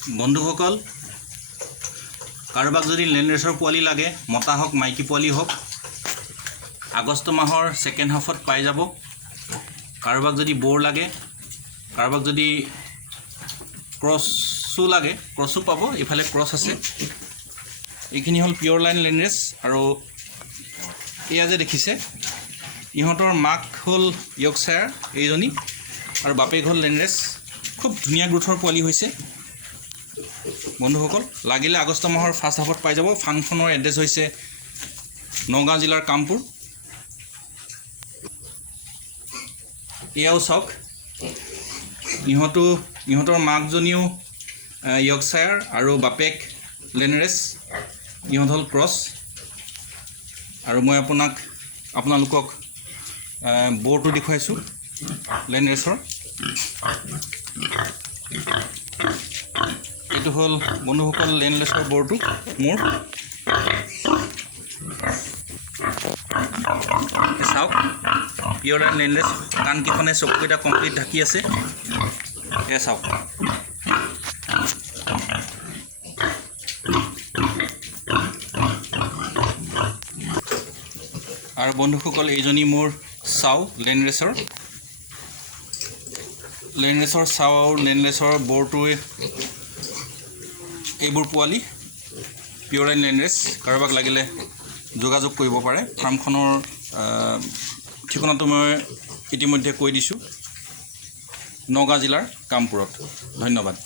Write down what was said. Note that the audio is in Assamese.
বন্ধুসকল কাৰোবাক যদি লেন্ডৰেছৰ পোৱালি লাগে মতা হওক মাইকী পোৱালি হওক আগষ্ট মাহৰ সেকেন্ড হাফত পাই যাব কাৰোবাক যদি বৰ লাগে কাৰোবাক যদি ক্ৰসও লাগে ক্ৰসও পাব ইফালে ক্ৰস আছে এইখিনি হল পিওৰ লাইন লেন্ডৰেছ আৰু এয়া যে দেখিছে ইহঁতৰ মাক হল ইয়ৰ্কশ্বায়াৰ এইজনী আৰু বাপেক হল লেন্ডৰেছ খুব ধুনিয়া গ্ৰোথৰ পোৱালি হৈছে বন্ধুসকল লাগিলে আগষ্ট মাহৰ ফাৰ্স্ট হাফত পাই যাব ফাৰ্মখনৰ এড্ৰেছ হৈছে নগাঁও জিলাৰ কামপুৰ এয়াও চাওক ইহঁতৰ মাকজনীও ইয়ৰ্কশ্বায়াৰ আৰু বাপেক লেন্ডৰেছ ইহঁত হল ক্ৰস আৰু মই আপোনালোকক বোৰটো দেখুৱাইছো লেন্ডৰেছৰ এইটো হল বন্ধুসকল লেন্ডৰেছৰ বোৰটো মোৰ চাওক পিওৰ লাইন লেন্ডৰেছ কাণ কিখনে চকুকেইটা কমপ্লিট ঢাকি আছে এয়া চাওক আৰু বন্ধুসকল এইজনী মোৰ চাও লেন্ডৰেছৰ চাও আৰু লেন্ডৰেছৰ বোৰটোৱে এইবোৰ পোৱালি পিওৰ লাইন লেন্ডৰেছ কাৰোবাক লাগিলে যোগাযোগ কৰিব পাৰে ফাৰ্মখনৰ ঠিকনাটো মই ইতিমধ্যে কৈ দিছোঁ নগাঁও জিলাৰ কামপুৰত ধন্যবাদ